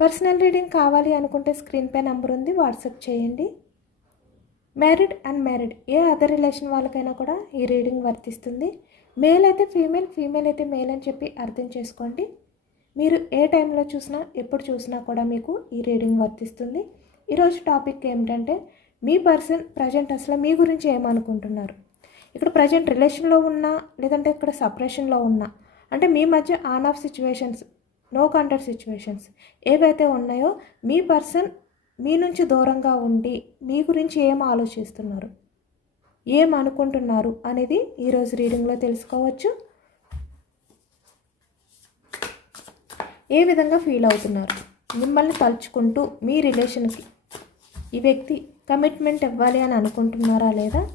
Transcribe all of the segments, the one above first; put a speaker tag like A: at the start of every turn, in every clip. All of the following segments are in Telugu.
A: పర్సనల్ రీడింగ్ కావాలి అనుకుంటే స్క్రీన్పై నంబర్ ఉంది వాట్సాప్ చేయండి. Married and married A other relation వాళ్ళకైనా కూడా ఈ రీడింగ్ వర్తిస్తుంది. మేల్ అయితే ఫీమేల్ ఫీమేల్ అయితే మేల్ అని చెప్పి అర్థం చేసుకోండి. మీరు ఏ టైంలో చూసినా ఎప్పుడు చూసినా కూడా మీకు ఈ రీడింగ్ వర్తిస్తుంది. ఈరోజు టాపిక్ ఏమిటంటే మీ పర్సన్ ప్రజెంట్ అసలు మీ గురించి ఏమనుకుంటున్నారు? ఇక్కడ ప్రజెంట్ రిలేషన్లో ఉన్నా లేదంటే ఇక్కడ సపరేషన్లో ఉన్నా అంటే మీ మధ్య on off situations no contact situations ఏవైతే ఉన్నాయో మీ పర్సన్ మీ నుంచి దూరంగా ఉండి మీ గురించి ఏం ఆలోచిస్తున్నారు? ఏం అనుకుంటున్నారు అనేది ఈరోజు రీడింగ్లో తెలుసుకోవచ్చు. ఏ విధంగా ఫీల్ అవుతున్నారు? మిమ్మల్ని తలుచుకుంటూ మీ రిలేషన్కి ఈ వ్యక్తి కమిట్మెంట్ ఇవ్వాలి అని అనుకుంటున్నారా లేదా?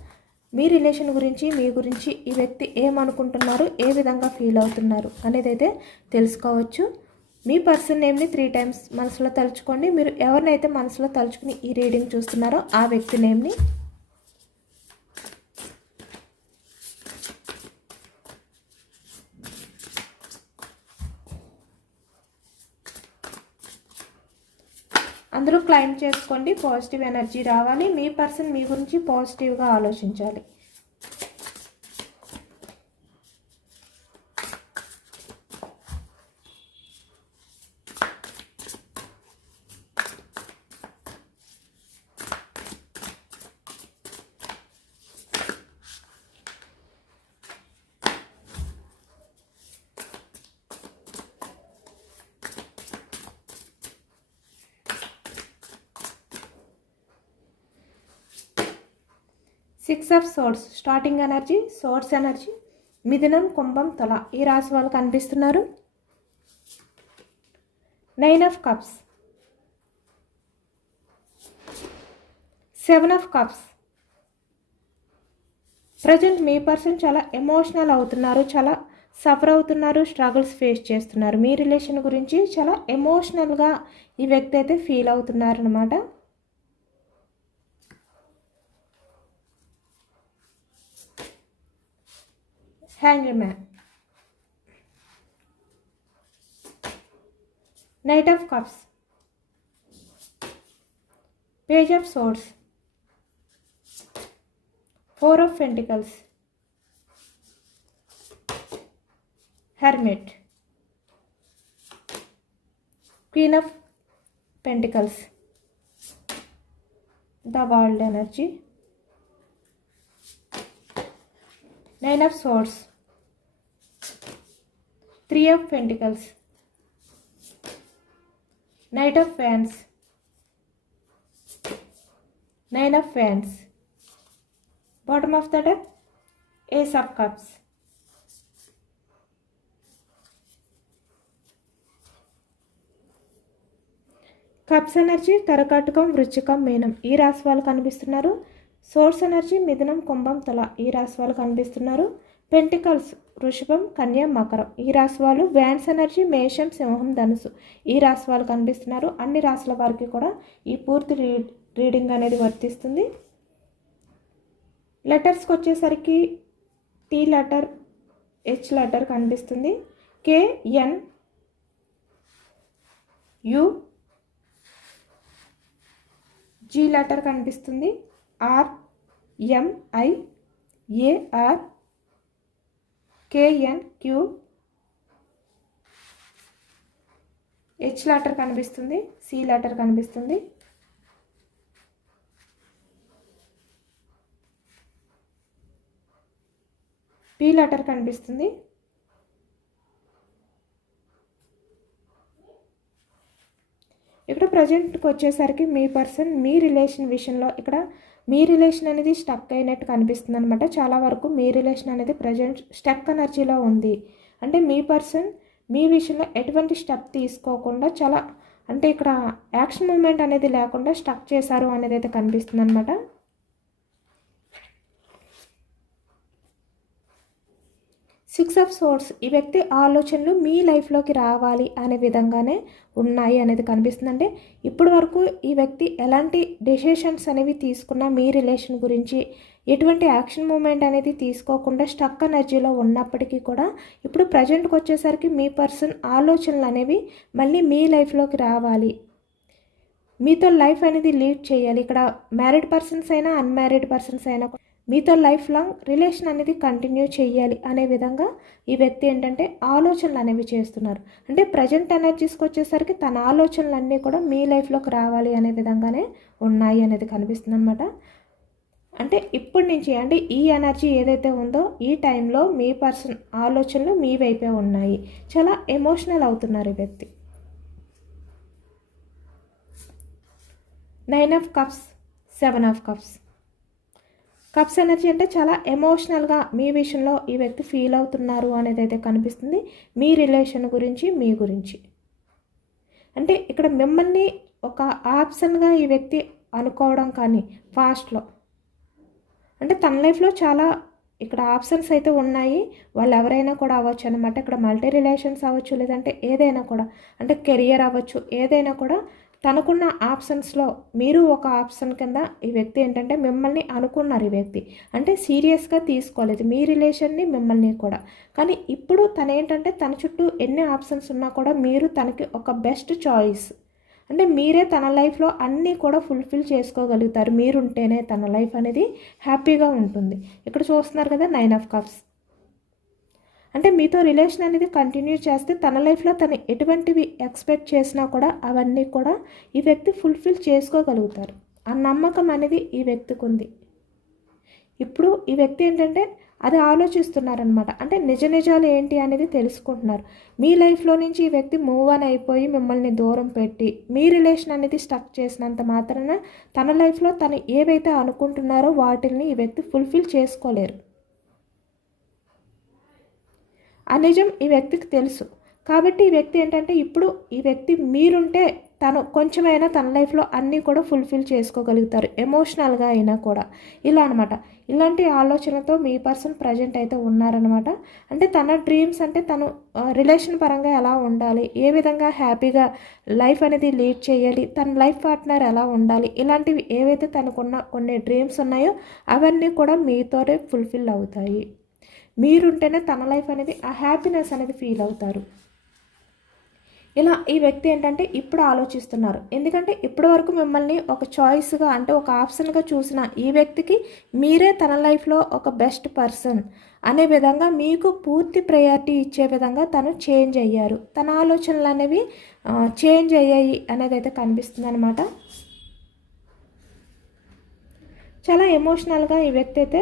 A: మీ రిలేషన్ గురించి మీ గురించి ఈ వ్యక్తి ఏమనుకుంటున్నారు ఏ విధంగా ఫీల్ అవుతున్నారు? అనేది అయితే తెలుసుకోవచ్చు. మీ పర్సన్ నేమ్ని త్రీ టైమ్స్ మనసులో తలుచుకోండి. మీరు ఎవరినైతే మనసులో తలుచుకుని ఈ రీడింగ్ చూస్తున్నారో ఆ వ్యక్తి నేమ్ని అందరూ క్లైమ్ చేసుకోండి. పాజిటివ్ ఎనర్జీ రావాలి. మీ పర్సన్ మీ గురించి పాజిటివ్గా ఆలోచించాలి. Six of swords starting energy swords energy మిథునం కుంభం తొల ఈ రాశి వాళ్ళు కనిపిస్తున్నారు. Nine of cups seven of cups. Present me person చాలా ఎమోషనల్ అవుతున్నారు చాలా సఫర్ అవుతున్నారు స్ట్రగుల్స్ ఫేస్ చేస్తున్నారు. మీ రిలేషన్ గురించి చాలా ఎమోషనల్గా ఈ వ్యక్తి అయితే ఫీల్ అవుతున్నారనమాట Hangman. Knight of Cups. Page of Swords. Four of Pentacles. Hermit. Queen of Pentacles. The World Energy. Nine of Swords. Three of pentacles knight of fans nine of fans bottom of the deck ace of cups cups energy కరకాటకం వృచ్చికం మీనం ఈ రాశి వాళ్ళు కనిపిస్తున్నారు. సోర్స్ ఎనర్జీ మిథునం కుంభం తల ఈ రాశి వాళ్ళు కనిపిస్తున్నారు. పెంటికల్స్ వృషభం కన్య మకరం. ఈ రాశి వాళ్ళు వ్యాన్స్ ఎనర్జీ మేషం సింహం ధనుసు. ఈ రాశి వాళ్ళు కనిపిస్తున్నారు. అన్ని రాశుల వారికి కూడా ఈ పూర్తి రీ రీడింగ్ అనేది వర్తిస్తుంది. లెటర్స్కి వచ్చేసరికి టీ లెటర్ హెచ్ లెటర్ కనిపిస్తుంది. K N U G letter కనిపిస్తుంది. R M I A R K N Q H letter కనిపిస్తుంది సి లెటర్ కనిపిస్తుంది. పి లెటర్ కనిపిస్తుంది. ప్రజెంట్కి వచ్చేసరికి మీ పర్సన్ మీ రిలేషన్ విషయంలో ఇక్కడ మీ రిలేషన్ అనేది స్టక్ అయినట్టు కనిపిస్తుంది అనమాట చాలా వరకు మీ రిలేషన్ అనేది ప్రజెంట్ స్టక్ ఎనర్జీలో ఉంది. అంటే మీ పర్సన్ మీ విషయంలో ఎటువంటి స్టెప్ తీసుకోకుండా చాలా అంటే ఇక్కడ యాక్షన్ మూమెంట్ అనేది లేకుండా స్టక్ చేశారు అనేది అయితే కనిపిస్తుంది అనమాట సిక్స్ ఆఫ్ సోర్స్ ఈ వ్యక్తి ఆలోచనలు మీ లైఫ్లోకి రావాలి అనే విధంగానే ఉన్నాయి అనేది కనిపిస్తుందంటే ఇప్పటి వరకు ఈ వ్యక్తి ఎలాంటి డెసిషన్స్ అనేవి తీసుకున్నా మీ రిలేషన్ గురించి ఎటువంటి యాక్షన్ మూమెంట్ అనేది తీసుకోకుండా స్టక్ ఎనర్జీలో ఉన్నప్పటికీ కూడా ఇప్పుడు ప్రజెంట్కి వచ్చేసరికి మీ పర్సన్ ఆలోచనలు అనేవి మళ్ళీ మీ లైఫ్లోకి రావాలి. మీతో లైఫ్ అనేది లీడ్ చేయాలి. ఇక్కడ మ్యారీడ్ పర్సన్స్ అయినా అన్మ్యారీడ్ పర్సన్స్ అయినా మీతో లైఫ్ లాంగ్ రిలేషన్ అనేది కంటిన్యూ చేయాలి అనే విధంగా ఈ వ్యక్తి ఏంటంటే ఆలోచనలు అనేవి చేస్తున్నారు. అంటే ప్రజెంట్ ఎనర్జీస్కి వచ్చేసరికి తన ఆలోచనలన్నీ కూడా మీ లైఫ్లోకి రావాలి అనే విధంగానే ఉన్నాయి అనేది కనిపిస్తుంది అనమాట అంటే ఇప్పటి నుంచి అంటే ఈ ఎనర్జీ ఏదైతే ఉందో ఈ టైంలో మీ పర్సన్ ఆలోచనలు మీ వైపే ఉన్నాయి. చాలా ఎమోషనల్ అవుతున్నారు ఈ వ్యక్తి. Nine of cups seven of cups. Cups energy అంటే చాలా ఎమోషనల్గా మీ విషయంలో ఈ వ్యక్తి ఫీల్ అవుతున్నారు అనేది అయితే కనిపిస్తుంది. మీ రిలేషన్ గురించి మీ గురించి. అంటే ఇక్కడ మిమ్మల్ని ఒక ఆప్షన్గా ఈ వ్యక్తి అనుకోవడం కానీ ఫాస్ట్లో అంటే తన లైఫ్లో చాలా ఇక్కడ ఆప్షన్స్ అయితే ఉన్నాయి. వాళ్ళు ఎవరైనా కూడా అవ్వచ్చు అనమాట ఇక్కడ మల్టీ రిలేషన్స్ అవ్వచ్చు లేదంటే ఏదైనా కూడా. అంటే కెరియర్ అవ్వచ్చు ఏదైనా కూడా తనకున్న ఆప్షన్స్లో మీరు ఒక ఆప్షన్ కింద ఈ వ్యక్తి ఏంటంటే మిమ్మల్ని అనుకున్నారు ఈ వ్యక్తి. అంటే సీరియస్గా తీసుకోలేదు మీ రిలేషన్ని మిమ్మల్ని కూడా. కానీ ఇప్పుడు తను ఏంటంటే తన చుట్టూ ఎన్ని ఆప్షన్స్ ఉన్నా కూడా మీరు తనకి ఒక బెస్ట్ చాయిస్. అంటే మీరే తన లైఫ్లో అన్నీ కూడా ఫుల్ఫిల్ చేసుకోగలుగుతారు. మీరుంటేనే తన లైఫ్ అనేది హ్యాపీగా ఉంటుంది. ఇక్కడ చూస్తున్నారు కదా నైన్ ఆఫ్ కప్స్. అంటే మీతో రిలేషన్ అనేది కంటిన్యూ చేస్తే తన లైఫ్లో తను ఎటువంటివి ఎక్స్పెక్ట్ చేసినా కూడా అవన్నీ కూడా ఈ వ్యక్తి ఫుల్ఫిల్ చేసుకోగలుగుతారు. ఆ నమ్మకం అనేది ఈ వ్యక్తికి ఉంది. ఇప్పుడు ఈ వ్యక్తి ఏంటంటే అది ఆలోచిస్తున్నారనమాట అంటే నిజ నిజాలు ఏంటి అనేది తెలుసుకుంటున్నారు. మీ లైఫ్లో నుంచి ఈ వ్యక్తి మూవ్ ఆన్ అయిపోయి మిమ్మల్ని దూరం పెట్టి మీ రిలేషన్ అనేది స్టక్ చేసినంత మాత్రాన తన లైఫ్లో తను ఏవైతే అనుకుంటున్నారో వాటిని ఈ వ్యక్తి ఫుల్ఫిల్ చేసుకోలేరు. ఆ నిజం ఈ వ్యక్తికి తెలుసు. కాబట్టి ఈ వ్యక్తి ఏంటంటే ఇప్పుడు ఈ వ్యక్తి మీరుంటే తను కొంచెమైనా తన లైఫ్లో అన్నీ కూడా ఫుల్ఫిల్ చేసుకోగలుగుతారు. ఎమోషనల్గా అయినా కూడా. ఇలా అనమాట ఇలాంటి ఆలోచనతో మీ పర్సన్ ప్రజెంట్ అయితే ఉన్నారనమాట అంటే తన డ్రీమ్స్ అంటే తను రిలేషన్ పరంగా ఎలా ఉండాలి? ఏ విధంగా హ్యాపీగా లైఫ్ అనేది లీడ్ చేయాలి? తన లైఫ్ పార్ట్నర్ ఎలా ఉండాలి? ఇలాంటివి ఏవైతే తనకున్న కొన్ని డ్రీమ్స్ ఉన్నాయో అవన్నీ కూడా మీతోనే ఫుల్ఫిల్ అవుతాయి. మీరుంటేనే తన లైఫ్ అనేది ఆ హ్యాపీనెస్ అనేది ఫీల్ అవుతారు. ఇలా ఈ వ్యక్తి ఏంటంటే ఇప్పుడు ఆలోచిస్తున్నారు. ఎందుకంటే ఇప్పటి వరకు మిమ్మల్ని ఒక చాయిస్గా అంటే ఒక ఆప్షన్గా చూసిన ఈ వ్యక్తికి మీరే తన లైఫ్లో ఒక బెస్ట్ పర్సన్ అనే విధంగా మీకు పూర్తి ప్రయారిటీ ఇచ్చే విధంగా తను చేంజ్ అయ్యారు. తన ఆలోచనలు అనేవి చేంజ్ అయ్యాయి అనేది అయితే కనిపిస్తుంది అనమాట చాలా ఎమోషనల్గా ఈ వ్యక్తి అయితే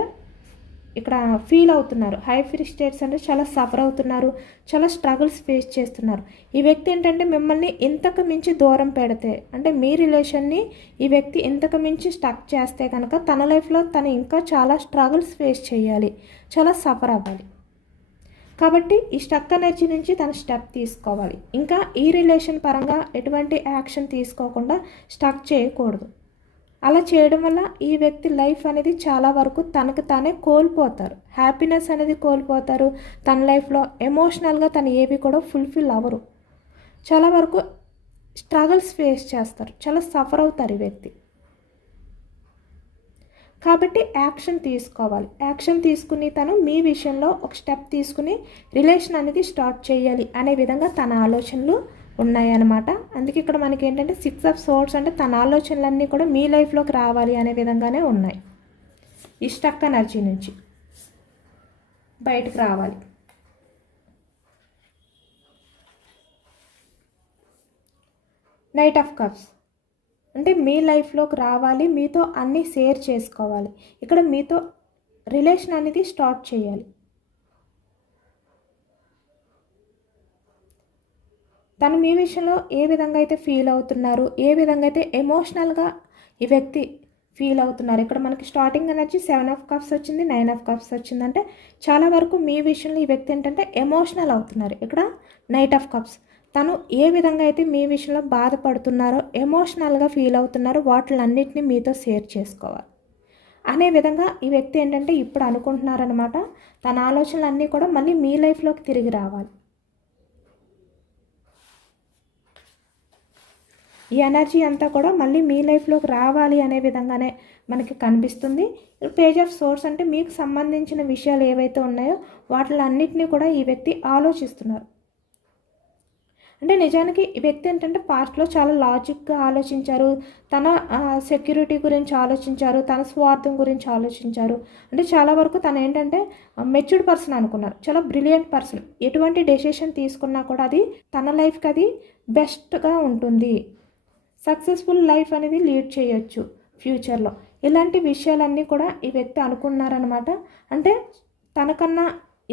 A: ఇక్కడ ఫీల్ అవుతున్నారు. హై ఫీల్ స్టేట్స్ అంటే చాలా సఫర్ అవుతున్నారు. చాలా స్ట్రగుల్స్ ఫేస్ చేస్తున్నారు. ఈ వ్యక్తి ఏంటంటే మిమ్మల్ని ఇంతకు మించి దూరం పెడితే అంటే మీ రిలేషన్ని ఈ వ్యక్తి ఇంతకు మించి స్టక్ చేస్తే కనుక తన లైఫ్లో తను ఇంకా చాలా స్ట్రగుల్స్ ఫేస్ చేయాలి. చాలా సఫర్ అవ్వాలి. కాబట్టి ఈ స్టక్ ఎనర్జీ నుంచి తన స్టెప్ తీసుకోవాలి. ఇంకా ఈ రిలేషన్ పరంగా ఎటువంటి యాక్షన్ తీసుకోకుండా స్టక్ చేయకూడదు. అలా చేయడం వల్ల ఈ వ్యక్తి లైఫ్ అనేది చాలా వరకు తనకు తానే కోల్పోతారు. హ్యాపీనెస్ అనేది కోల్పోతారు. తన లైఫ్లో ఎమోషనల్గా తను ఏవి కూడా ఫుల్ఫిల్ అవ్వరు. చాలా వరకు స్ట్రగుల్స్ ఫేస్ చేస్తారు. చాలా సఫర్ అవుతారు ఈ వ్యక్తి. కాబట్టి యాక్షన్ తీసుకోవాలి. యాక్షన్ తీసుకుని తను మీ విషయంలో ఒక స్టెప్ తీసుకుని రిలేషన్ అనేది స్టార్ట్ చేయాలి అనే విధంగా తన ఆలోచనలు ఉన్నాయన్నమాట. అందుకే ఇక్కడ మనకి ఏంటంటే సిక్స్ ఆఫ్ సోర్స్ అంటే తన ఆలోచనలన్నీ కూడా మీ లైఫ్లోకి రావాలి అనే విధంగానే ఉన్నాయి. ఈ స్టక్ ఎనర్జీ నుంచి బయటకు రావాలి. నైట్ ఆఫ్ కప్స్ అంటే మీ లైఫ్లోకి రావాలి మీతో అన్నీ షేర్ చేసుకోవాలి. ఇక్కడ మీతో రిలేషన్ అనేది స్టార్ట్ చేయాలి. తను మీ విషయంలో ఏ విధంగా అయితే ఫీల్ అవుతున్నారు ఏ విధంగా అయితే ఎమోషనల్గా ఈ వ్యక్తి ఫీల్ అవుతున్నారు. ఇక్కడ మనకి starting energy seven of cups వచ్చింది నైన్ ఆఫ్ కప్స్ వచ్చిందంటే చాలా వరకు మీ విషయంలో ఈ వ్యక్తి ఏంటంటే ఎమోషనల్ అవుతున్నారు. ఇక్కడ నైట్ ఆఫ్ కప్స్ తను ఏ విధంగా అయితే మీ విషయంలో బాధపడుతున్నారో ఎమోషనల్గా ఫీల్ అవుతున్నారో వాటిలన్నింటినీ మీతో షేర్ చేసుకోవాలి. అనే విధంగా ఈ వ్యక్తి ఏంటంటే ఇప్పుడు అనుకుంటున్నారనమాట తన ఆలోచనలన్నీ కూడా మళ్ళీ మీ లైఫ్లోకి తిరిగి రావాలి. ఈ ఎనర్జీ అంతా కూడా మళ్ళీ మీ లైఫ్లోకి రావాలి అనే విధంగానే మనకి కనిపిస్తుంది. పేజ్ ఆఫ్ సోర్స్ అంటే మీకు సంబంధించిన విషయాలు ఏవైతే ఉన్నాయో వాటిలన్నింటినీ కూడా ఈ వ్యక్తి ఆలోచిస్తున్నారు. అంటే నిజానికి ఈ వ్యక్తి ఏంటంటే పాస్ట్లో చాలా లాజిక్గా ఆలోచించారు. తన సెక్యూరిటీ గురించి ఆలోచించారు. తన స్వార్థం గురించి ఆలోచించారు. అంటే చాలా వరకు తను ఏంటంటే మెచ్యూర్డ్ పర్సన్ అనుకున్నారు. చాలా బ్రిలియంట్ పర్సన్. ఎటువంటి డెసిషన్ తీసుకున్నా కూడా అది తన లైఫ్కి అది బెస్ట్గా ఉంటుంది. సక్సెస్ఫుల్ లైఫ్ అనేది లీడ్ చేయొచ్చు ఫ్యూచర్లో. ఇలాంటి విషయాలన్నీ కూడా ఈ వ్యక్తి అనుకున్నారనమాట అంటే తనకన్నా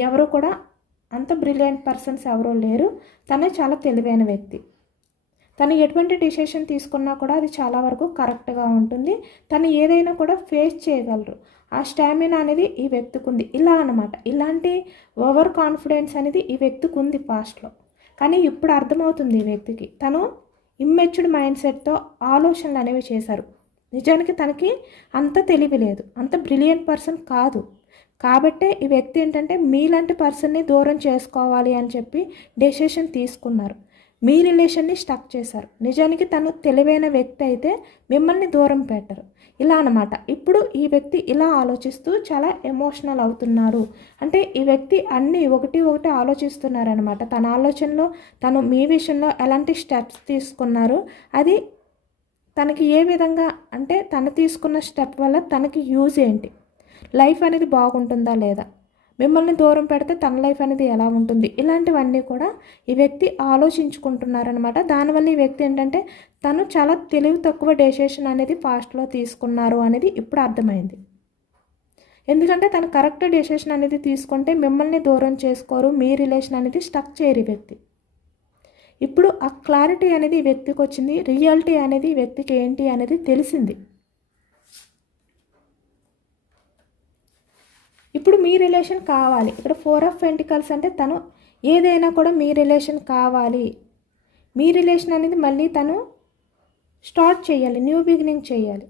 A: ఎవరు కూడా అంత బ్రిలియంట్ పర్సన్స్ ఎవరూ లేరు. తనే చాలా తెలివైన వ్యక్తి. తను ఎటువంటి డిసిషన్ తీసుకున్నా కూడా అది చాలా వరకు కరెక్ట్గా ఉంటుంది. తను ఏదైనా కూడా ఫేస్ చేయగలరు. ఆ స్టామినా అనేది ఈ వ్యక్తికి ఉంది. ఇలా అనమాట ఇలాంటి ఓవర్ కాన్ఫిడెన్స్ అనేది ఈ వ్యక్తికి ఉంది పాస్ట్లో. కానీ ఇప్పుడు అర్థమవుతుంది ఈ వ్యక్తికి. తను ఇమ్మెచ్యూర్డ్ మైండ్ సెట్తో ఆలోచనలు అనేవి చేశారు. నిజానికి తనకి అంత తెలివి లేదు. అంత బ్రిలియంట్ పర్సన్ కాదు. కాబట్టే ఈ వ్యక్తి ఏంటంటే మీలాంటి పర్సన్ని దూరం చేసుకోవాలి అని చెప్పి డెసిషన్ తీసుకున్నారు. మీ రిలేషన్ని స్టక్ చేశారు. నిజానికి తను తెలివైన వ్యక్తి అయితే మిమ్మల్ని దూరం పెట్టరు. ఇలా అనమాట ఇప్పుడు ఈ వ్యక్తి ఇలా ఆలోచిస్తూ చాలా ఎమోషనల్ అవుతున్నారు. అంటే ఈ వ్యక్తి అన్నీ ఒకటి ఒకటి ఆలోచిస్తున్నారనమాట తన ఆలోచనలో తను మీ విషయంలో ఎలాంటి స్టెప్స్ తీసుకున్నారు? అది తనకి ఏ విధంగా అంటే తను తీసుకున్న స్టెప్ వల్ల తనకి యూజ్ ఏంటి? లైఫ్ అనేది బాగుంటుందా లేదా? మిమ్మల్ని దూరం పెడితే తన లైఫ్ అనేది ఎలా ఉంటుంది? ఇలాంటివన్నీ కూడా ఈ వ్యక్తి ఆలోచించుకుంటున్నారనమాట దానివల్ల ఈ వ్యక్తి ఏంటంటే తను చాలా తెలివి తక్కువ డెసిషన్ అనేది ఫాస్ట్లో తీసుకున్నారు అనేది ఇప్పుడు అర్థమైంది. ఎందుకంటే తను కరెక్ట్ డెసిషన్ అనేది తీసుకుంటే మిమ్మల్ని దూరం చేసుకోరు మీ రిలేషన్ అనేది స్టక్ చేయరు ఈ వ్యక్తి. ఇప్పుడు ఆ క్లారిటీ అనేది వ్యక్తికి వచ్చింది రియాలిటీ అనేది వ్యక్తికి ఏంటి అనేది తెలిసింది. ఇప్పుడు మీ రిలేషన్ కావాలి. ఇక్కడ ఫోర్ ఆఫ్ పెంటికల్స్ అంటే తను ఏదైనా కూడా మీ రిలేషన్ కావాలి. మీ రిలేషన్ అనేది మళ్ళీ తను స్టార్ట్ చేయాలి న్యూ బిగినింగ్ చేయాలి.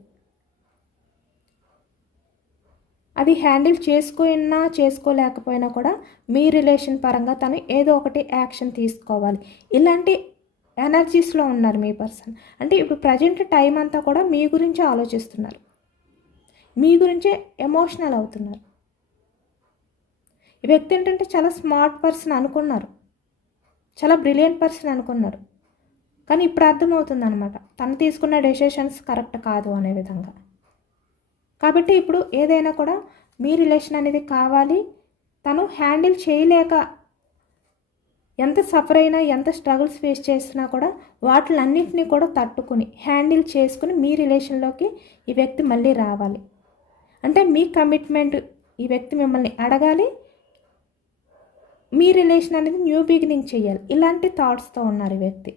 A: అది హ్యాండిల్ చేసుకున్నా చేసుకోలేకపోయినా కూడా మీ రిలేషన్ పరంగా తను ఏదో ఒకటి యాక్షన్ తీసుకోవాలి. ఇలాంటి ఎనర్జీస్లో ఉన్నారు మీ పర్సన్ అంటే ఇప్పుడు ప్రజెంట్ టైం అంతా కూడా మీ గురించి ఆలోచిస్తున్నారు. మీ గురించే ఎమోషనల్ అవుతున్నారు. ఈ వ్యక్తి ఏంటంటే చాలా స్మార్ట్ పర్సన్ అనుకున్నారు. చాలా బ్రిలియంట్ పర్సన్ అనుకున్నారు. కానీ ఇప్పుడు అర్థమవుతుంది అనమాట తను తీసుకున్న డెసిషన్స్ కరెక్ట్ కాదు అనే విధంగా. కాబట్టి ఇప్పుడు ఏదైనా కూడా మీ రిలేషన్ అనేది కావాలి. తను హ్యాండిల్ చేయలేక ఎంత సఫర్ అయినా ఎంత స్ట్రగుల్స్ ఫేస్ చేసినా కూడా వాటిలన్నింటినీ కూడా తట్టుకుని హ్యాండిల్ చేసుకుని మీ రిలేషన్లోకి ఈ వ్యక్తి మళ్ళీ రావాలి. అంటే మీ కమిట్మెంట్ ఈ వ్యక్తి మిమ్మల్ని అడగాలి. మీ రిలేషన్ అనేది న్యూ బిగినింగ్ చేయాలి. ఇలాంటి థాట్స్తో ఉన్నారు ఈ వ్యక్తి.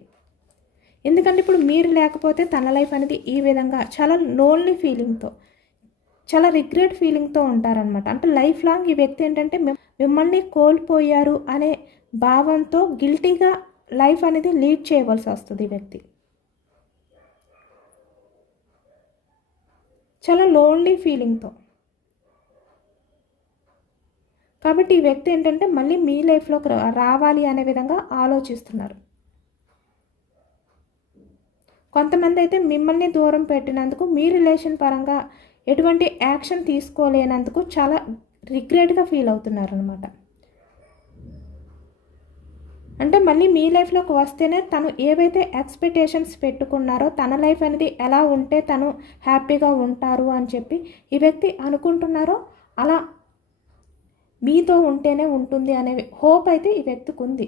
A: ఎందుకంటే ఇప్పుడు మీరు లేకపోతే తన లైఫ్ అనేది ఈ విధంగా చాలా లోన్లీ ఫీలింగ్తో చాలా రిగ్రెట్ ఫీలింగ్తో ఉంటారనమాట అంటే లైఫ్ లాంగ్ ఈ వ్యక్తి ఏంటంటే మిమ్మల్ని కోల్పోయారు అనే భావంతో గిల్టీగా లైఫ్ అనేది లీడ్ చేయవలసి వస్తుంది ఈ వ్యక్తి. చాలా లోన్లీ ఫీలింగ్తో కాబట్టి ఈ వ్యక్తి ఏంటంటే మళ్ళీ మీ లైఫ్లోకి రావాలి అనే విధంగా ఆలోచిస్తున్నారు. కొంతమంది అయితే మిమ్మల్ని దూరం పెట్టినందుకు మీ రిలేషన్ పరంగా ఎటువంటి యాక్షన్ తీసుకోలేనందుకు చాలా రిగ్రెట్గా ఫీల్ అవుతున్నారు అనమాట అంటే మళ్ళీ మీ లైఫ్లోకి వస్తేనే తను ఏవైతే ఎక్స్పెక్టేషన్స్ పెట్టుకున్నారో తన లైఫ్ అనేది ఎలా ఉంటే తను హ్యాపీగా ఉంటారు అని చెప్పి ఈ వ్యక్తి అనుకుంటున్నారో అలా మీతో ఉంటేనే ఉంటుంది అనే హోప్ అయితే ఈ వ్యక్తికి ఉంది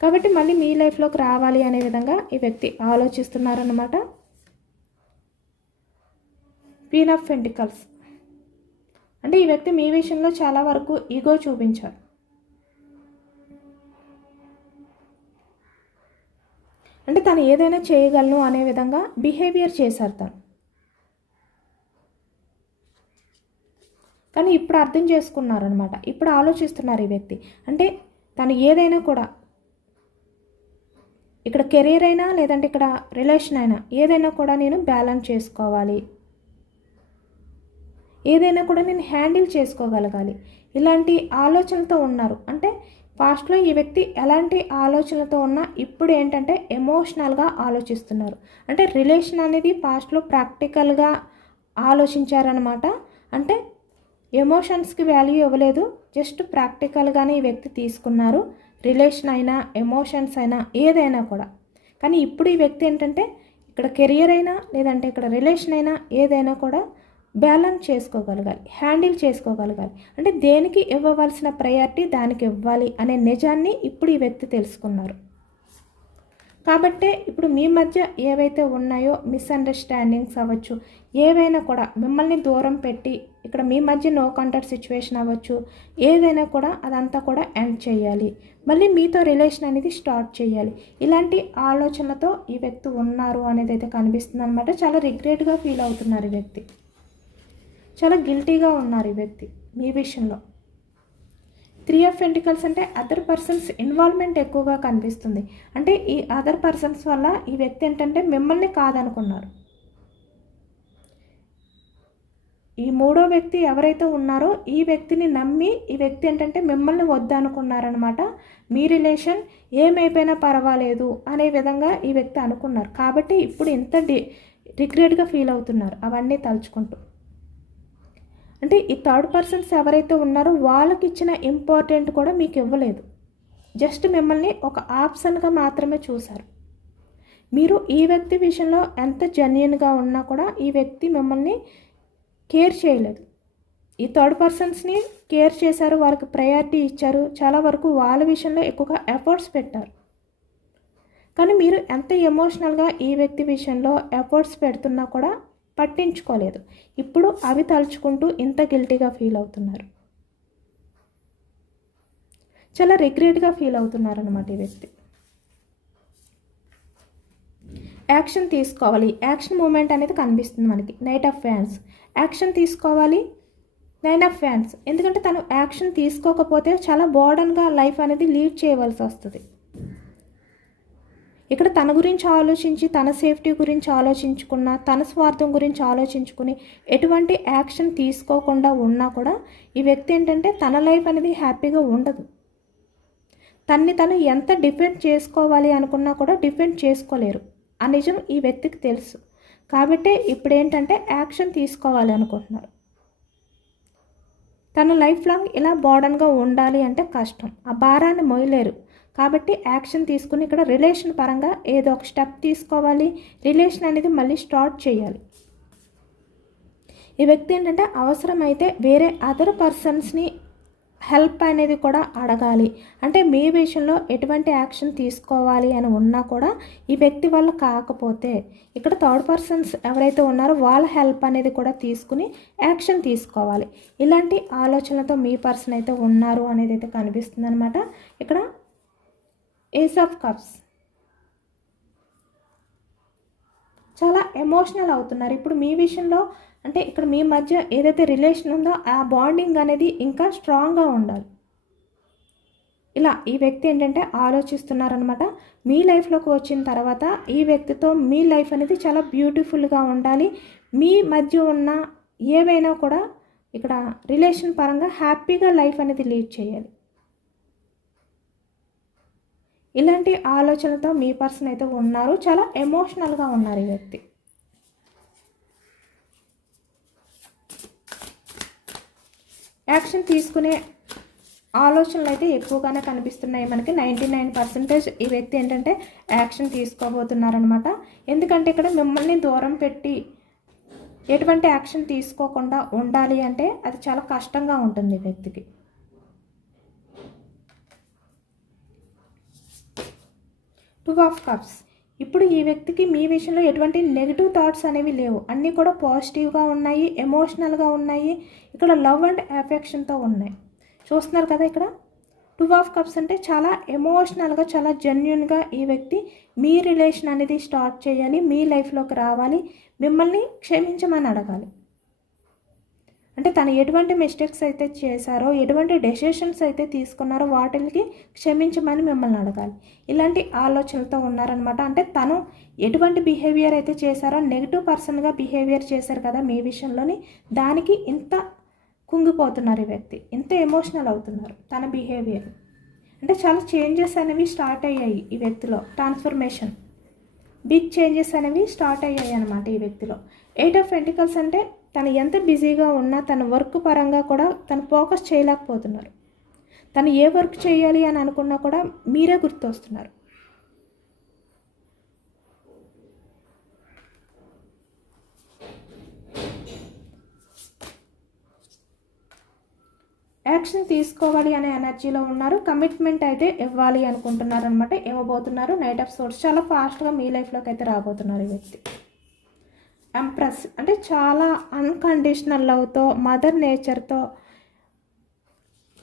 A: కాబట్టి మళ్ళీ మీ లైఫ్లోకి రావాలి అనే విధంగా ఈ వ్యక్తి ఆలోచిస్తున్నారన్నమాట. క్వీన్ ఆఫ్ పెంటికల్స్ అంటే ఈ వ్యక్తి మీ విషయంలో చాలా వరకు ఈగో చూపించారు. అంటే తను ఏదైనా చేయగలను అనే విధంగా బిహేవియర్ చేశారు తను. కానీ ఇప్పుడు అర్థం చేసుకున్నారనమాట. ఇప్పుడు ఆలోచిస్తున్నారు ఈ వ్యక్తి. అంటే తను ఏదైనా కూడా ఇక్కడ కెరీర్ అయినా లేదంటే ఇక్కడ రిలేషన్ అయినా ఏదైనా కూడా నేను బ్యాలెన్స్ చేసుకోవాలి. ఏదైనా కూడా నేను హ్యాండిల్ చేసుకోగలగాలి. ఇలాంటి ఆలోచనలతో ఉన్నారు. అంటే పాస్ట్లో ఈ వ్యక్తి ఎలాంటి ఆలోచనలతో ఉన్నా ఇప్పుడు ఏంటంటే ఎమోషనల్గా ఆలోచిస్తున్నారు. అంటే రిలేషన్ అనేది పాస్ట్లో ప్రాక్టికల్గా ఆలోచించారనమాట. అంటే ఎమోషన్స్కి వాల్యూ ఇవ్వలేదు. జస్ట్ ప్రాక్టికల్గానే ఈ వ్యక్తి తీసుకున్నారు. రిలేషన్ అయినా ఎమోషన్స్ అయినా ఏదైనా కూడా. కానీ ఇప్పుడు ఈ వ్యక్తి ఏంటంటే ఇక్కడ కెరియర్ అయినా లేదంటే ఇక్కడ రిలేషన్ అయినా ఏదైనా కూడా బ్యాలెన్స్ చేసుకోగలగాలి హ్యాండిల్ చేసుకోగలగాలి. అంటే దేనికి ఇవ్వవలసిన ప్రయారిటీ దానికి ఇవ్వాలి అనే నిజాన్ని ఇప్పుడు ఈ వ్యక్తి తెలుసుకున్నారు. కాబట్టే ఇప్పుడు మీ మధ్య ఏవైతే ఉన్నాయో మిస్అండర్స్టాండింగ్స్ అవ్వచ్చు ఏవైనా కూడా మిమ్మల్ని దూరం పెట్టి ఇక్కడ మీ మధ్య నో కాంటాక్ట్ సిచ్యువేషన్ అవ్వచ్చు ఏదైనా కూడా అదంతా కూడా ఎండ్ చేయాలి. మళ్ళీ మీతో రిలేషన్ అనేది స్టార్ట్ చేయాలి. ఇలాంటి ఆలోచనలతో ఈ వ్యక్తి ఉన్నారు అనేది అయితే కనిపిస్తుంది అనమాట చాలా రిగ్రెట్గా ఫీల్ అవుతున్నారు ఈ వ్యక్తి. చాలా గిల్టీగా ఉన్నారు ఈ వ్యక్తి మీ విషయంలో. త్రీ ఆఫ్ ఎంటికల్స్ అంటే అదర్ పర్సన్స్ ఇన్వాల్వ్మెంట్ ఎక్కువగా కనిపిస్తుంది. అంటే ఈ అదర్ పర్సన్స్ వల్ల ఈ వ్యక్తి ఏంటంటే మిమ్మల్ని కాదనుకున్నారు. ఈ మూడో వ్యక్తి ఎవరైతే ఉన్నారో ఈ వ్యక్తిని నమ్మి ఈ వ్యక్తి ఏంటంటే మిమ్మల్ని వద్దనుకున్నారనమాట మీ రిలేషన్ ఏమైపోయినా పర్వాలేదు అనే విధంగా ఈ వ్యక్తి అనుకున్నారు. కాబట్టి ఇప్పుడు ఇంత డి రిగ్రెట్గా ఫీల్ అవుతున్నారు. అవన్నీ తలుచుకుంటూ. అంటే ఈ థర్డ్ పర్సన్స్ ఎవరైతే ఉన్నారో వాళ్ళకి ఇచ్చిన ఇంపార్టెంట్ కూడా మీకు ఇవ్వలేదు. జస్ట్ మిమ్మల్ని ఒక ఆప్షన్గా మాత్రమే చూశారు. మీరు ఈ వ్యక్తి విషయంలో ఎంత జెన్యున్గా ఉన్నా కూడా ఈ వ్యక్తి మిమ్మల్ని కేర్ చేయలేదు. ఈ థర్డ్ పర్సన్స్ని కేర్ చేశారు వారికి ప్రయారిటీ ఇచ్చారు చాలా వరకు వాళ్ళ విషయంలో ఎక్కువగా ఎఫర్ట్స్ పెట్టారు. కానీ మీరు ఎంత ఎమోషనల్గా ఈ వ్యక్తి విషయంలో ఎఫర్ట్స్ పెడుతున్నా కూడా పట్టించుకోలేదు. ఇప్పుడు అవి తలుచుకుంటూ ఇంత గిల్టీగా ఫీల్ అవుతున్నారు. చాలా రిగ్రెట్గా ఫీల్ అవుతున్నారు అనమాట ఈ వ్యక్తి. యాక్షన్ తీసుకోవాలి. యాక్షన్ మూమెంట్ అనేది కనిపిస్తుంది మనకి. Knight of fans. యాక్షన్ తీసుకోవాలి. Nine of fans. ఎందుకంటే తను యాక్షన్ తీసుకోకపోతే చాలా బోర్డన్గా లైఫ్ అనేది లీడ్ చేయవలసి వస్తుంది. ఇక్కడ తన గురించి ఆలోచించి తన సేఫ్టీ గురించి ఆలోచించుకున్న తన స్వార్థం గురించి ఆలోచించుకుని ఎటువంటి యాక్షన్ తీసుకోకుండా ఉన్నా కూడా ఈ వ్యక్తి ఏంటంటే తన లైఫ్ అనేది హ్యాపీగా ఉండదు. తన్ని తను ఎంత డిఫెండ్ చేసుకోవాలి అనుకున్నా కూడా డిఫెండ్ చేసుకోలేరు. ఆ నిజం ఈ వ్యక్తికి తెలుసు. కాబట్టే ఇప్పుడు ఏంటంటే యాక్షన్ తీసుకోవాలి అనుకుంటున్నారు. తన లైఫ్ లాంగ్ ఇలా బోర్డన్గా ఉండాలి అంటే కష్టం. ఆ భారాన్ని మొయ్యలేరు కాబట్టి యాక్షన్ తీసుకుని ఇక్కడ రిలేషన్ పరంగా ఏదో ఒక స్టెప్ తీసుకోవాలి. రిలేషన్ అనేది మళ్ళీ స్టార్ట్ చేయాలి. ఈ వ్యక్తి ఏంటంటే అవసరమైతే వేరే అదర్ పర్సన్స్ని హెల్ప్ అనేది కూడా అడగాలి. అంటే మీ విషయంలో ఎటువంటి యాక్షన్ తీసుకోవాలి అని ఉన్నా కూడా ఈ వ్యక్తి వల్ల కాకపోతే ఇక్కడ థర్డ్ పర్సన్స్ ఎవరైతే ఉన్నారో వాళ్ళ హెల్ప్ అనేది కూడా తీసుకుని యాక్షన్ తీసుకోవాలి. ఇలాంటి ఆలోచనలతో మీ పర్సన్ అయితే ఉన్నారు అనేది అయితే కనిపిస్తుంది అనమాట ఇక్కడ ఏస్ ఆఫ్ కప్స్ చాలా ఎమోషనల్ అవుతున్నారు. ఇప్పుడు మీ విషయంలో అంటే ఇక్కడ మీ మధ్య ఏదైతే రిలేషన్ ఉందో ఆ బాండింగ్ అనేది ఇంకా స్ట్రాంగ్గా ఉండాలి. ఇలా ఈ వ్యక్తి ఏంటంటే ఆలోచిస్తున్నారనమాట మీ లైఫ్లోకి వచ్చిన తర్వాత ఈ వ్యక్తితో మీ లైఫ్ అనేది చాలా బ్యూటిఫుల్గా ఉండాలి. మీ మధ్య ఉన్న ఏవైనా కూడా ఇక్కడ రిలేషన్ పరంగా హ్యాపీగా లైఫ్ అనేది లీడ్ చేయాలి. ఇలాంటి ఆలోచనతో మీ పర్సన్ అయితే ఉన్నారు. చాలా ఎమోషనల్గా ఉన్నారు ఈ వ్యక్తి. యాక్షన్ తీసుకునే ఆలోచనలు అయితే ఎక్కువగానే కనిపిస్తున్నాయి మనకి. నైంటీ నైన్ పర్సెంటేజ్ ఈ వ్యక్తి ఏంటంటే యాక్షన్ తీసుకోబోతున్నారనమాట ఎందుకంటే ఇక్కడ మిమ్మల్ని దూరం పెట్టి ఎటువంటి యాక్షన్ తీసుకోకుండా ఉండాలి అంటే అది చాలా కష్టంగా ఉంటుంది ఈ వ్యక్తికి. టూ ఆఫ్ కప్స్ ఇప్పుడు ఈ వ్యక్తికి మీ విషయంలో ఎటువంటి నెగిటివ్ థాట్స్ అనేవి లేవు. అన్నీ కూడా పాజిటివ్గా ఉన్నాయి ఎమోషనల్గా ఉన్నాయి. ఇక్కడ లవ్ అండ్ అఫెక్షన్తో ఉన్నాయి. చూస్తున్నారు కదా ఇక్కడ? టూ ఆఫ్ కప్స్ అంటే చాలా ఎమోషనల్గా చాలా జెన్యున్గా ఈ వ్యక్తి మీ రిలేషన్ అనేది స్టార్ట్ చేయాలి మీ లైఫ్లోకి రావాలి. మిమ్మల్ని క్షమించమని అడగాలి. అంటే తను ఎటువంటి మిస్టేక్స్ అయితే చేశారో ఎటువంటి డెసిషన్స్ అయితే తీసుకున్నారో వాటికి క్షమించమని మిమ్మల్ని అడగాలి. ఇలాంటి ఆలోచనలతో ఉన్నారనమాట అంటే తను ఎటువంటి బిహేవియర్ అయితే చేశారో నెగిటివ్ పర్సన్గా బిహేవియర్ చేశారు కదా మీ విషయంలోని దానికి ఇంత కుంగిపోతున్నారు ఈ వ్యక్తి. ఇంత ఎమోషనల్ అవుతున్నారు తన బిహేవియర్ అంటే చాలా చేంజెస్ అనేవి స్టార్ట్ అయ్యాయి ఈ వ్యక్తిలో. ట్రాన్స్ఫర్మేషన్ బిగ్ చేంజెస్ అనేవి స్టార్ట్ అయ్యాయి అనమాట ఈ వ్యక్తిలో. ఎయిట్ ఆఫ్ ఎంటికల్స్ అంటే తను ఎంత బిజీగా ఉన్నా తన వర్క్ పరంగా కూడా తను ఫోకస్ చేయలేకపోతున్నారు. తను ఏ వర్క్ చేయాలి అని అనుకున్నా కూడా మీరే గుర్తొస్తున్నారు. యాక్షన్ తీసుకోవాలి అనే ఎనర్జీలో ఉన్నారు. కమిట్మెంట్ అయితే ఇవ్వాలి అనుకుంటున్నారు అనమాట ఇవ్వబోతున్నారు. నైట్ ఆఫ్ సోర్స్ చాలా ఫాస్ట్గా మీ లైఫ్లోకి అయితే రాబోతున్నారు ఈ వ్యక్తి. ఎంప్రెస్ అంటే చాలా అన్కండిషనల్ లవ్తో మదర్ నేచర్తో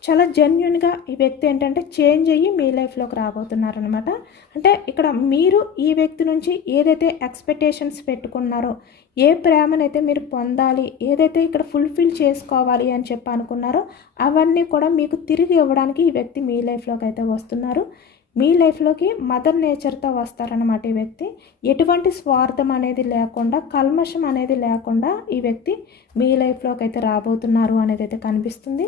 A: చాలా జెన్యున్గా ఈ వ్యక్తి ఏంటంటే చేంజ్ అయ్యి మీ లైఫ్లోకి రాబోతున్నారు అనమాట అంటే ఇక్కడ మీరు ఈ వ్యక్తి నుంచి ఏదైతే ఎక్స్పెక్టేషన్స్ పెట్టుకున్నారో ఏ ప్రేమనైతే మీరు పొందాలి ఏదైతే ఇక్కడ ఫుల్ఫిల్ చేసుకోవాలి అని చెప్పి అనుకున్నారో అవన్నీ కూడా మీకు తిరిగి ఇవ్వడానికి ఈ వ్యక్తి మీ లైఫ్లోకి అయితే వస్తున్నారు. మీ లైఫ్లోకి మదర్ నేచర్తో వస్తారనమాట ఈ వ్యక్తి. ఎటువంటి స్వార్థం అనేది లేకుండా కల్మషం అనేది లేకుండా ఈ వ్యక్తి మీ లైఫ్లోకి అయితే రాబోతున్నారు అనేది అయితే కనిపిస్తుంది.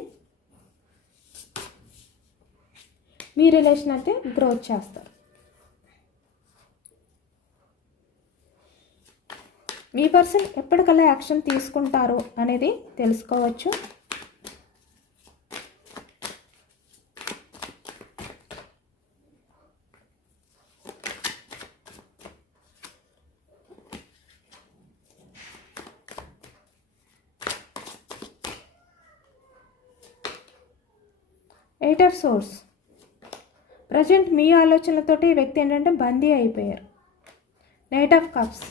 A: మీ రిలేషన్ అయితే గ్రోత్ చేస్తారు. మీ పర్సన్ ఎప్పటికల్లా యాక్షన్ తీసుకుంటారు అనేది తెలుసుకోవచ్చు ఎయిట్ ఆఫ్ సోర్స్. ప్రజెంట్ మీ ఆలోచనలతోటి వ్యక్తి ఏంటంటే బందీ అయిపోయారు. Knight of cups.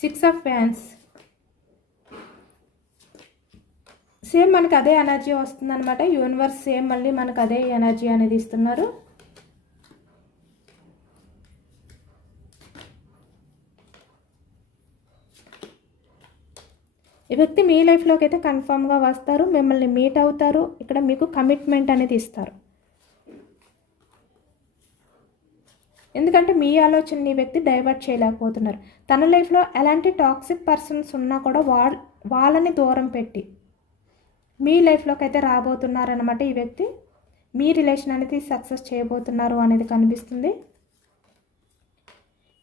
A: Six of fans. Same మనకు అదే ఎనర్జీ వస్తుందన్నమాట. యూనివర్స్ సేమ్ మళ్ళీ మనకు అదే ఎనర్జీ అనేది ఇస్తున్నారు. ఈ వ్యక్తి మీ లైఫ్లోకి అయితే కన్ఫామ్గా వస్తారు మిమ్మల్ని మీట్ అవుతారు ఇక్కడ మీకు కమిట్మెంట్ అనేది ఇస్తారు. ఎందుకంటే మీ ఆలోచనని ఈ వ్యక్తి డైవర్ట్ చేయలేకపోతున్నారు. తన లైఫ్లో ఎలాంటి టాక్సిక్ పర్సన్స్ ఉన్నా కూడా వా వాళ్ళని దూరం పెట్టి మీ లైఫ్లోకి అయితే రాబోతున్నారనమాట ఈ వ్యక్తి. మీ రిలేషన్ అనేది సక్సెస్ చేయబోతున్నారు అనేది కనిపిస్తుంది.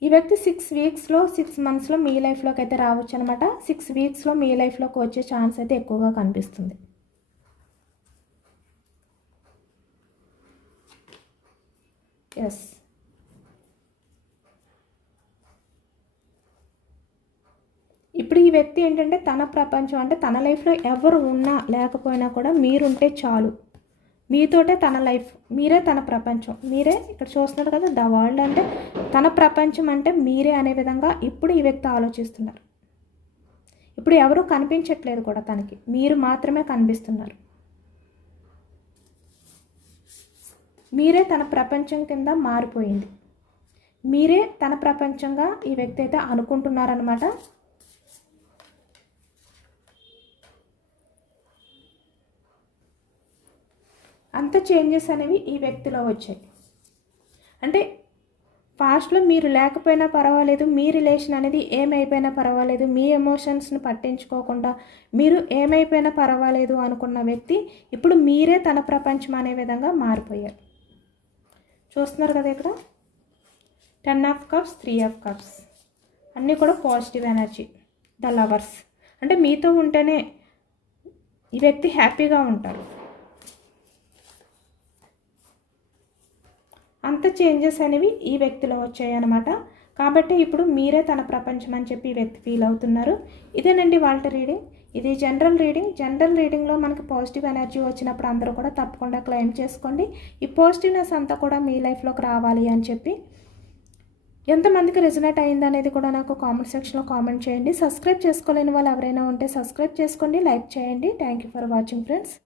A: ఈ వ్యక్తి సిక్స్ వీక్స్లో సిక్స్ మంత్స్లో మీ లైఫ్లోకి అయితే రావచ్చు అనమాట సిక్స్ వీక్స్లో మీ లైఫ్లోకి వచ్చే ఛాన్స్ అయితే ఎక్కువగా కనిపిస్తుంది. ఎస్ ఇప్పుడు ఈ వ్యక్తి ఏంటంటే తన ప్రపంచం అంటే తన లైఫ్లో ఎవరు ఉన్నా లేకపోయినా కూడా మీరుంటే చాలు. మీతోటే తన లైఫ్ మీరే తన ప్రపంచం. మీరే ఇక్కడ చూస్తున్నారు కదా ద వరల్డ్ అంటే తన ప్రపంచం అంటే మీరే అనే విధంగా ఇప్పుడు ఈ వ్యక్తి ఆలోచిస్తున్నారు. ఇప్పుడు ఎవరు కనిపించట్లేదు కూడా తనకి. మీరు మాత్రమే కనిపిస్తున్నారు. మీరే తన ప్రపంచం కింద మారిపోయింది. మీరే తన ప్రపంచంగా ఈ వ్యక్తి అయితే అనుకుంటున్నారనమాట అంత చేంజెస్ అనేవి ఈ వ్యక్తిలో వచ్చాయి. అంటే పాస్ట్లో మీరు లేకపోయినా పర్వాలేదు మీ రిలేషన్ అనేది ఏమైపోయినా పర్వాలేదు మీ ఎమోషన్స్ని పట్టించుకోకుండా మీరు ఏమైపోయినా పర్వాలేదు అనుకున్న వ్యక్తి ఇప్పుడు మీరే తన ప్రపంచం అనే విధంగా మారిపోయారు. చూస్తున్నారు కదా ఇక్కడ? Ten of cups three of cups అన్నీ కూడా పాజిటివ్ ఎనర్జీ ద లవర్స్ అంటే మీతో ఉంటేనే ఈ వ్యక్తి హ్యాపీగా ఉంటారు అంత చేంజెస్ అనేవి ఈ వ్యక్తిలో వచ్చాయన్నమాట. కాబట్టి ఇప్పుడు మీరే తన ప్రపంచం అని చెప్పి ఈ వ్యక్తి ఫీల్ అవుతున్నారు. ఇదేనండి వాళ్ళ రీడింగ్? ఇది జనరల్ రీడింగ్. జనరల్ రీడింగ్లో మనకి పాజిటివ్ ఎనర్జీ వచ్చినప్పుడు అందరూ కూడా తప్పకుండా క్లెయిమ్ చేసుకోండి. ఈ పాజిటివ్నెస్ అంతా కూడా మీ లైఫ్లోకి రావాలి అని చెప్పి. ఎంతమందికి రిజనేట్ అయింది అనేది కూడా నాకు కామెంట్ సెక్షన్లో కామెంట్ చేయండి. సబ్స్క్రైబ్ చేసుకోలేని వాళ్ళు ఎవరైనా ఉంటే సబ్స్క్రైబ్ చేసుకోండి లైక్ చేయండి. Thank you for watching friends